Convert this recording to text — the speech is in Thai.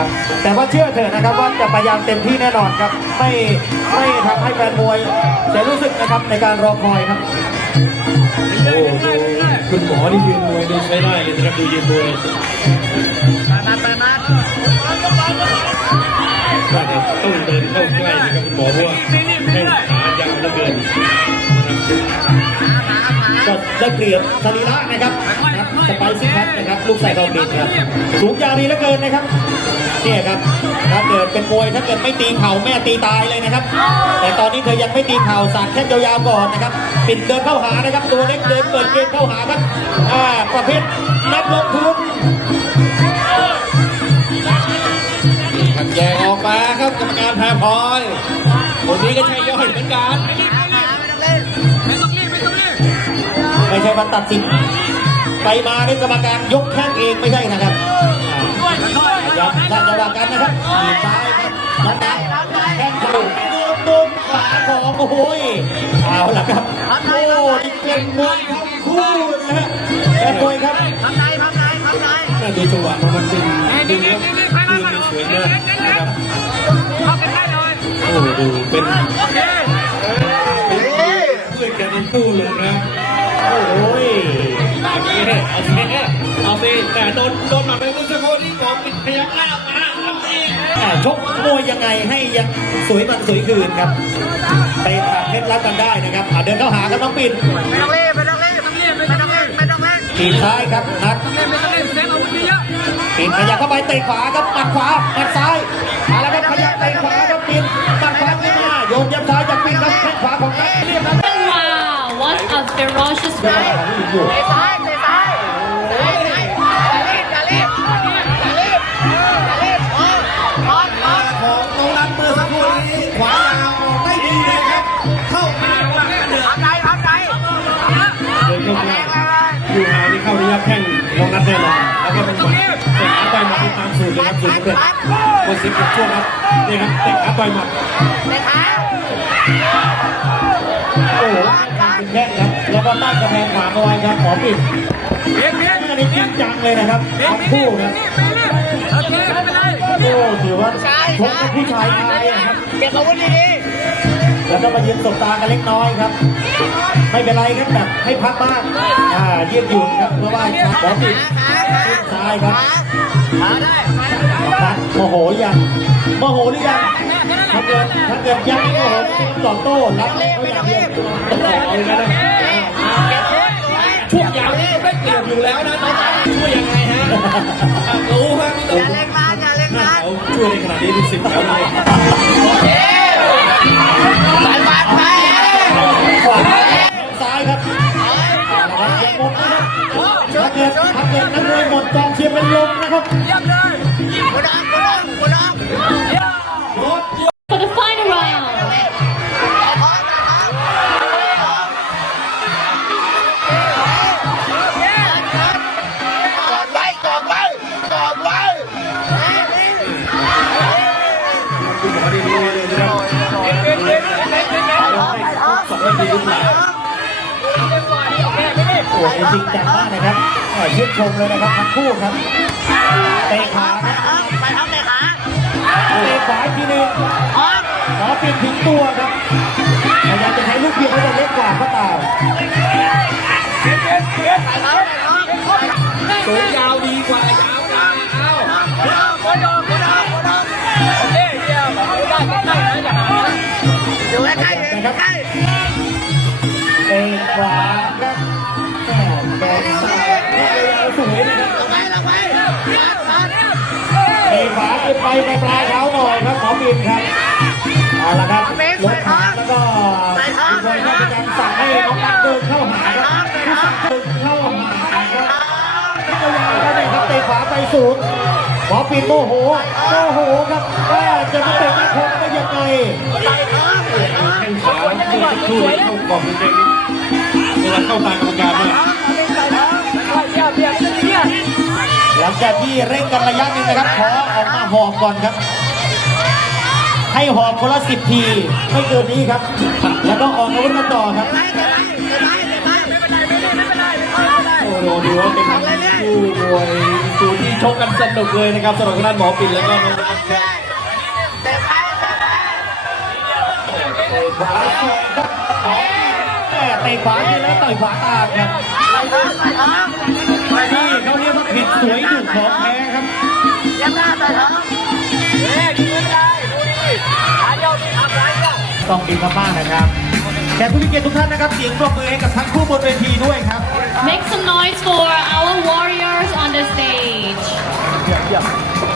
ครับ แต่ว่าเชื่อเถอะนะครับว่าจะพยายามเต็มที่แน่นอนครับ ไม่ไม่ทำให้แฟนมวยเสียรู้สึกนะครับในการรอคอยครับโอ้โหคุณหมอที่ยืนมวยนี่ใช้ได้เลยนะครับดูยืนมวยว่าแต่ต้องเดินเข้าใกล้นะครับคุณหมอเพราะว่า ได้เปรียบสรีระนะครับสไปซี่แพทนะครับลูกใส่กองบินครับสูงยาวดีเหลือเกินนะครับเนี่ยครับถ้าเกิดเป็นมวยถ้าเกิดไม่ตีเข่าแม่ตีตายเลยนะครับ แต่ตอนนี้เธอยังไม่ตีเข่าสาดแค่ยาวๆก่อนนะครับปิดเดินเข้าหานะครับ ตัวเล็กเดินเปิดเกมเข้าหาครับอ่าประเภทนักลงทุนขัดแยงออกมาครับกรรมการแพ้พลอยคนนี้ก็ใช่ย่อยเหมือนกัน ใช่มาตัดสินไปมาในกรรมการยกแข้งเองไม่ใช่นะครับอย่าอย่าอย่าว่ากันนะครับซ้ายครับดได้แข้งข้าโดนโดนขวาของโอ้ยเอาละครับโอ้นี่เป็นมวยทั้งคู่นะฮะเป็นมวยครับน่าดูจังหวะของมันดึงดึงแล้วคืนมันสวยมากนะครับโอ้ดูเป็น เอาสิเอาสิเอาสิแต่โดนโดนหมัดไปเมื่อสักครู่นี้ของปิดพยักหน้ามาเอาสิอ่าชกมวยยังไงให้ยังสวยมันสวยคืนครับ ไปถามเคล็ดลับกันได้นะครับอ่าเดินเข้าหาครับน้องปิ่นทีมซ้ายครับนัดปินขยับเข้าไปเตะขวาครับหมัดขวาหมัดซ้ายมาแล้วครับขยับเตะขวาครับปินหมัดขวาขึ้นมาโยนยับซ้ายจากปินครับแข้งขวาของนัทเรียบร้อย Wow, what a ferocious เลงนัดแน่นอนแล้วก็เป็นหมัดเตะขาต่อยหมัดตามสูตรเลยครับสูตรสำเร็จบนสิบช่วงครับนี่ครับเตะขาต่อยหมัดโอ้โหแข้งครับแล้วก็ตั้งกระแพงขวาเอาไว้ครับขอปิดเบี้ยเบี้ยอันนี้จริงจังเลยนะครับทั้งคู่นะโอ้ถือว่าชกผู้ชายไทยนะครับเก็บอาวุธดีๆแล้วก็มายืนสบตากันเล็กน้อยครับ ไม่เป็นไรครับแบบให้พักบ้างอ่ายืดหยุ่นครับเพราะว่าขอปิดๆขาขาซ้ายครับขาได้ครับโมโหยังโมโหหรือยังถ้าเกิดถ้าเกิดยังไม่โมโหตอบโต้รับเล่ไม่อย่างเดียวเอาเลยนะเก็บอาวุธไว้ช่วงยาวนี้ได้เปรียบอยู่แล้วนะน้องช่วยยังไงฮะรู้ฮะอย่าเล่นมากอย่าเล่นมากเขาช่วยในขนาดนี้ดูสิบแล้วเลย สองนาทีหรือเปล่าโอ้โหจริงจังมากนะครับเชื่นชมเลยนะครับทั้งคู่ครับเตะขาครับไปทำเลยขาเตะขวาทีนึงขอเปลี่ยนถึงตัวครับพยายามจะใช้ลูกเบียดให้มันเล็กกว่าก็ตามสูงยาวดีกว่ายาวกว่าเอ้าอยู่ใกล้ๆอยู่ใกล้เต สวยนะลงไปลงไปมามาเตะขวาขึ้นไปไปปลายเท้าหน่อยครับหมอบินครับเอาละครับลดขาแล้วก็คุณบอยก็พยายามสั่งให้น้องนักเดินเข้าหาครับเดินเข้าหาครับที่พยายามก็ได้ครับเตะขวาไปสูงหมอปินโมโหโมโหครับว่าจะมาเตะนักคงได้ยังไงแข้งขาเมื่อสักครู่นี้เข้ากล่องเด็กนี่เวลาเข้าตากรรมการมาก หลังจากที่เร่งกันระยะหนึงนะครับ ขอออกมาหอบก่อนครับ ให้หอบคนละสิบที ไม่เกินนี้ครับ แล้วก็ออกอาวุธมาต่อครับไปไปไปไปไปไม่เป็นไรไม่เป็นไรไม่เป็นไรโโหดูว่าเป็นคู่มวยคู่ที่ชกกันสนุกเลยนะครับสำหรับทางด้านหมอปิ่นแล้วก็น้องนัทครับเตะไปเตะไปขวาแม่เตะขวาขึ้นแล้วต่อยขวาตามครับ ต้องดีมากๆนะครับแขกผู้มีเกียรติทุกท่านนะครับเสียงปรบมือให้กับทั้งคู่บนเวทีด้วยครับ Make some noise for our warriors on the stage.